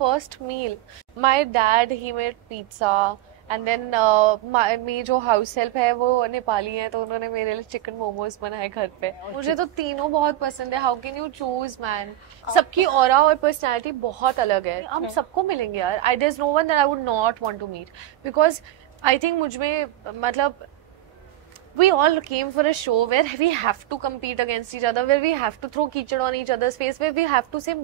First meal, my dad he made pizza and then मेरी जो house help है वो नेपाली है तो उन्होंने मेरे लिए चिकन मोमोज बनाए घर पे। मुझे तो तीनों बहुत पसंद है। How can you choose man? सबकी ऑरा और पर्सनैलिटी बहुत अलग है। हम सबको मिलेंगे यार। I there is no one that I would not want to meet because I think मुझ में मतलब we all came for a show where we have to compete against each other, where we have to throw keychad on each other's face, where we have to say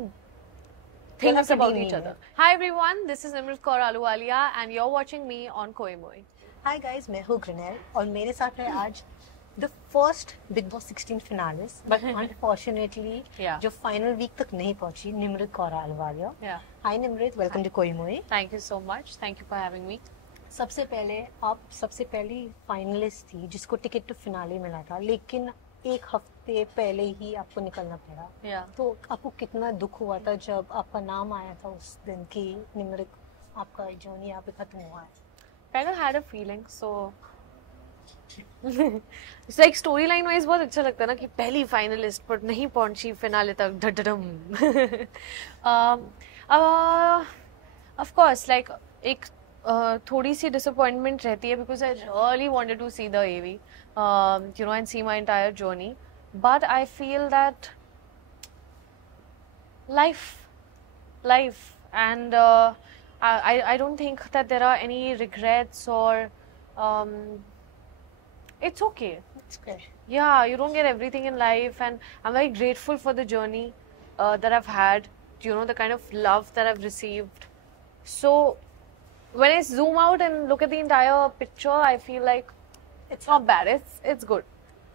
things about each other. Hi everyone, this is Nimrat Kaur Ahluwalia and you're watching me on Koi Moi. Hi guys, मैं हूँ Grenell और मेरे साथ है आज the first Big Boss 16 finalist, but unfortunately जो final week तक नहीं पहुँची, Nimrat Kaur Ahluwalia. Hi Nimrat, welcome to Koi Moi. Thank you so much. Thank you for having me. सबसे पहले आप सबसे पहली फाइनलिस्ट थी जिसको टिकट टू फिनाले मिला था, लेकिन एक हफ्ते पहले ही आपको निकलना पड़ा. तो आपको कितना दुख हुआ था जब आपका नाम आया था उस दिन की निम्रत आपका जर्नी यहाँ पे खत्म हुआ है? Kind of had a feeling, so it's like storyline wise बहुत अच्छा लगता है ना कि पहली फाइनलिस्ट पर नहीं पहुंची फिनाले तक धड़धड़म. Of course like एक थोड़ी सी डिसअपॉइंटमेंट रहती है because I really wanted to see the AV, you know, and see my entire journey. But I feel that life, and I don't think that there are any regrets or it's okay. It's okay. Yeah, you don't get everything in life, and I'm very grateful for the journey that I've had. You know, the kind of love that I've received. So when I zoom out and look at the entire picture, I feel like it's not bad. It's good.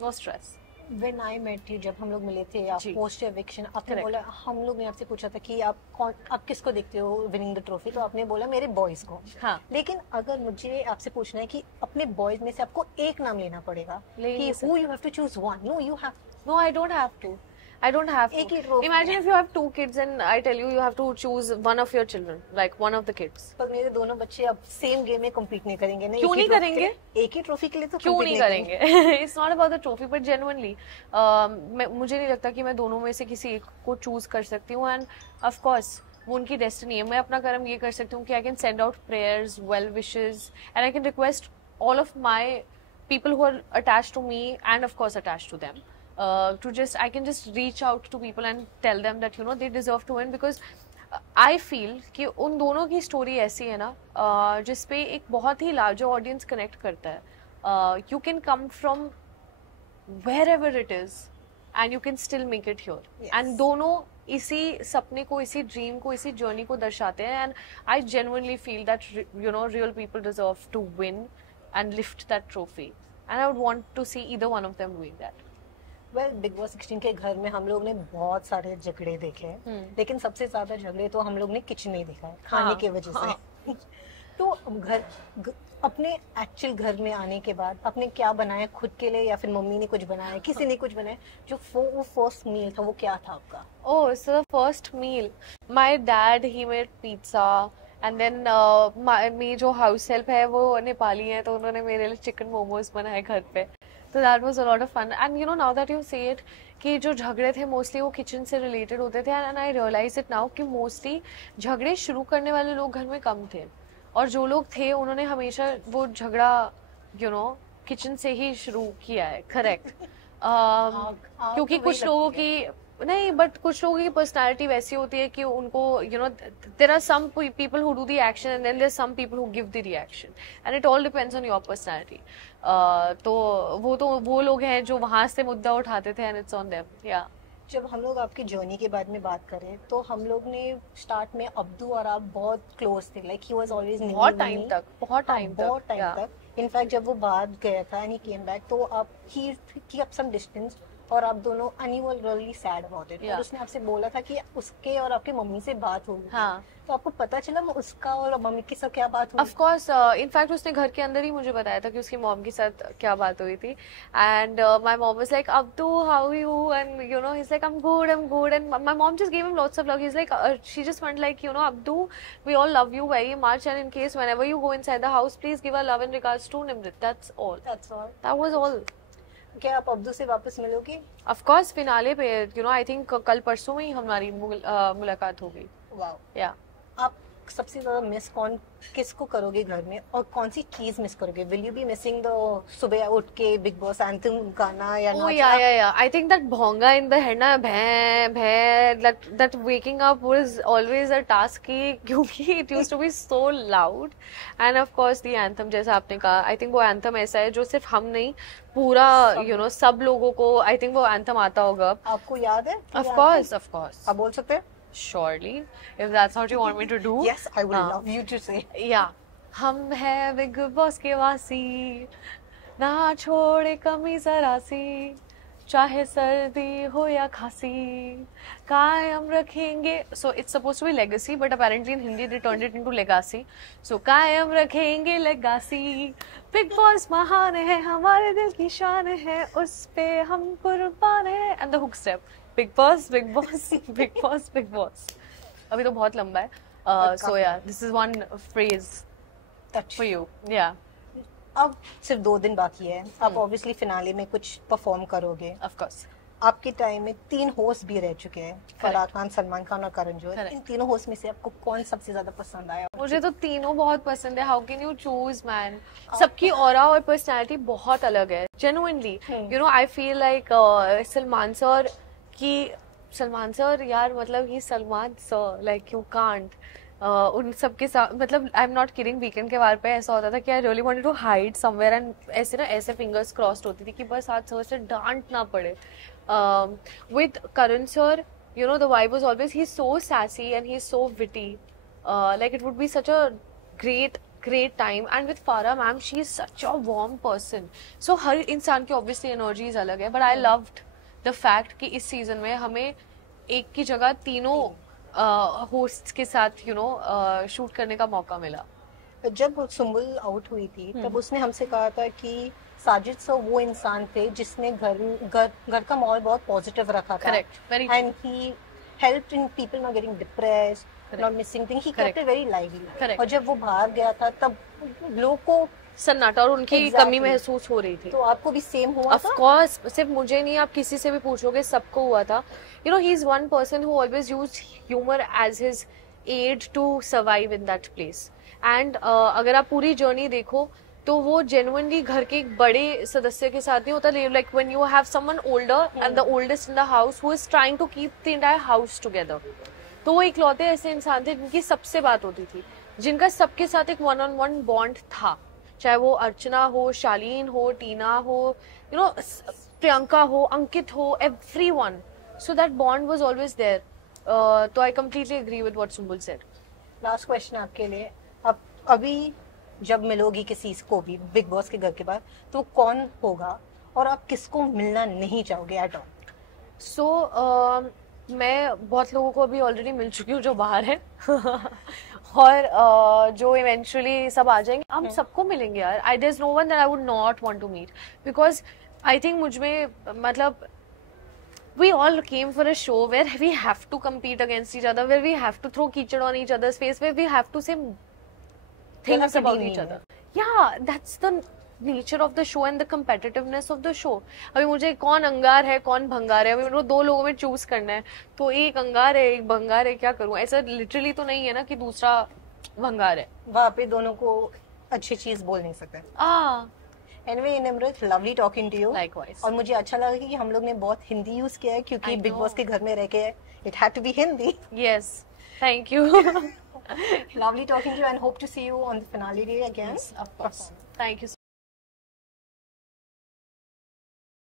No stress. When I met you, जब हम लोग मिले थे आप post eviction, आपने बोला, हम लोग ने आपसे पूछा था कि आप किसको देखते हो विनिंग द ट्रॉफी, तो आपने बोला मेरे बॉयज को. हाँ. लेकिन अगर मुझे आपसे पूछना है कि अपने बॉयज में से आपको एक नाम लेना पड़ेगा कि who you have to choose one. No, I don't have to. Imagine if you have two kids and I tell you have to choose one of your children, like one of the kids. पर मेरे दोनों बच्चे अब same game में compete नहीं करेंगे ना. क्यों नहीं करेंगे? एक ही ट्रॉफी के लिए तो क्यों नहीं करेंगे? It's not about the trophy, but genuinely, मुझे नहीं लगता कि मैं दोनों में से किसी एक को choose कर सकती हूँ. And of course, वो उनकी डेस्टिनी है. मैं अपना कर्म ये कर सकती हूँ कि I can send out prayers, well wishes, and I can request all of my people who are attached to me and of course attached to them. I can just reach out to people and tell them that, you know, they deserve to win because I feel कि उन दोनों की story ऐसी है ना जिसपे एक बहुत ही लार्जर ऑडियंस कनेक्ट करता है. You can come from wherever it is and you can still make it here. And दोनों इसी सपने को, इसी ड्रीम को, इसी जर्नी को दर्शाते हैं. And I genuinely feel that, you know, real people deserve to win and lift that trophy. And I would want to see either one of them doing that. Big boss 16 के घर में हम लोग ने बहुत सारे झगड़े देखे हैं, लेकिन सबसे ज्यादा झगड़े तो हम लोग ने किचन में देखा है, खाने की वजह से. तो अपने एक्चुअल घर में आने के बाद आपने क्या बनाया खुद के लिए, या फिर मम्मी ने कुछ बनाया, किसी ने कुछ बनाया? जो वो फर्स्ट मील था वो क्या था आपका? Oh, so the first meal, my dad he made pizza and then मेरी जो हाउस हेल्प है वो नेपाली है तो उन्होंने मेरे लिए चिकन मोमोज बनाए घर पे. So that was a lot of fun. And you know, now that you say it, कि जो झगड़े थे mostly वो किचन से रिलेटेड होते थे. And I realize it now कि mostly झगड़े शुरू करने वाले लोग घर में कम थे और जो लोग थे उन्होंने हमेशा वो झगड़ा you know किचन से ही शुरू किया है. करेक्ट. क्योंकि कुछ लोगों की नहीं, बट कुछ लोगों की पर्सनालिटी वैसी होती है कि उनको you know there are some people who do the action and then there's some people who give the reaction and it all depends on your personality. तो वो लोग हैं जो वहां से मुद्दा उठाते थे and it's on them. Yeah. जब हम लोग आपकी जर्नी के बारे में बात करें तो हम लोग ने स्टार्ट में अब्दू और आप बहुत क्लोज थे, लाइक ही वाज ऑलवेज बहुत टाइम तक. इनफैक्ट जब वो बाहर गया था एंड ही केम बैक तो आप ही कीप सम डिस्टेंस और आप दोनों and you were really sad about it. और उसने आपसे बोला था कि उसके और आपकी मम्मी से बात होगी. हाँ. तो आपको पता चला उसका और मम्मी के साथ क्या बात हुई? Of course, इनफैक्ट उसने घर के अंदर ही मुझे बताया था कि उसकी मॉम के साथ क्या बात हुई थी. And my mom was like, Abdu, how are you? And you know, he's like, I'm good. And my mom just gave him lots of love. He's like, she just went like, you know, Abdu, we all love you very much. And in case whenever you go inside the house, please give our love and regards to Nimrut. That's all. That was all. क्या आप Abdu से वापस मिलोगे? Of course, finale पे, you know, I think कल परसों में ही हमारी मुलाकात हो गई. Wow. Yeah. आप सबसे ज्यादा मिस किसको करोगे घर में, और कौन सी चीज मिस करोगे? Will you B missing the सुबह उठ के बिग बॉस एंथम गाना या Oh yeah. I think that bhonga in the head na bhe bhe that waking up was always a task ki क्योंकि it used to be so loud, and of course the anthem जैसा आपने कहा, I think वो anthem ऐसा है जो सिर्फ हम नहीं पूरा सब लोगों को I think वो anthem आता होगा. आपको याद है? Of course. आप बोल सकते हैं? Surely, if that's what you want me to do. Yes, I would love you to say. Yeah. हम है बिग बॉस के वासी, ना छोड़े कमी जरा सी, चाहे सर्दी हो या खांसी, कायम रखेंगे. So it's supposed to be legacy, but apparently in Hindi they turned it into legacy. So कायम रखेंगे legacy. बिग बॉस महान है, हमारे दिल की शान है, उस पे हम कुर्बान है. And the hook step. Big boss, big boss, big boss, big boss. अभी तो बहुत लंबा है. So yeah, this is one phrase for you. Yeah. अब सिर्फ 2 दिन बाकी है. आप ऑब्वियसली फिनाले में कुछ परफॉर्म करोगे. Of course. आपके टाइम में 3 होस्ट भी रह चुके हैं, फराह खान, सलमान खान और करण जौहर. इन तीनों होस्ट में से आपको कौन सबसे ज्यादा पसंद आया? मुझे तो तीनों बहुत पसंद है. How can you choose man? सबकी ऑरा और पर्सनालिटी बहुत अलग है. Genuinely I feel like Salman sir यार, मतलब ही Salman sir, like you can't. उन सबके साथ, मतलब I am not kidding, weekend के बार पे ऐसा होता था कि I really wanted to hide somewhere, and ऐसे फिंगर्स क्रॉस्ड होती थी कि बस आज सर से डांट ना पड़े. With Karan sir, the vibe was always, he's so sassy and he's so witty, like it would be such a great time. And with Farah ma'am, she is such a warm person. So हर इंसान की obviously energies अलग है, but I loved the fact कि इस season में हमें एक की जगह तीनों होस्ट्स के साथ शूट करने का मौका मिला. जब सुम्बुल आउट हुई थी तब उसने हमसे कहा था कि साजिद सर वो इंसान थे जिसने घर का माहौल बहुत पॉजिटिव रखा था. And he helped in people not getting depressed, not missing thing. He kept it very lively. और जब वो बाहर गया था तब लोगों को सन्नाटा और उनकी कमी महसूस हो रही थी. तो आपको भी सेम हुआ था? Of course, सिर्फ मुझे नहीं, आप किसी से भी पूछोगे सबको हुआ था. He is one person who always used humor as his aid to survive in that place. And अगर आप पूरी जर्नी देखो तो वो genuinely घर के एक बड़े सदस्य के साथ नहीं होता. Like when you have someone older and the oldest in the house who is trying to keep the entire house together. तो वो इकलौते ऐसे इंसान थे जिनकी सबसे बात होती थी, जिनका सबके साथ एक one-on-one bond था. चाहे वो अर्चना हो, शालीन हो, टीना हो, प्रियंका हो, अंकित हो, everyone. So that bond was always there. तो I completely agree with what Sumbul said. Last question आपके लिए. अब अभी जब मिलोगी किसी को भी बिग बॉस के घर के बाद, तो कौन होगा और आप किसको मिलना नहीं चाहोगे एट ऑल? So मैं बहुत लोगों को अभी ऑलरेडी मिल चुकी हूँ जो बाहर है और जो इवेंचुअली सब आ जाएंगे, हम सबको मिलेंगे यार. There is no one that I would not want to meet, because I think मुझ में, मतलब we all came for a show where we have to compete against each other, where we have to throw कीचड़ on each other's face, where we have to say things about each other. Yeah, that's the nature of the show and the competitiveness of the show. अभी मुझे कौन अंगार है कौन भंगार है, अभी मेरे को 2 लोगों में चूज करना है, तो एक अंगार है एक भंगार है, क्या करूं? ऐसा लिटरली तो नहीं है ना कि दूसरा भंगार है. वहाँ पे दोनों को अच्छी चीज बोल नहीं सकते. Anyway, Nimrat, lovely talking to you. Likewise. और मुझे अच्छा लगा कि हम लोग ने बहुत हिंदी यूज किया है क्योंकि बिग बॉस के घर में रह के it had to be Hindi. Yes, thank you. Lovely talking to you and hope to see you on the finale day again. Yes, of course. Thank you.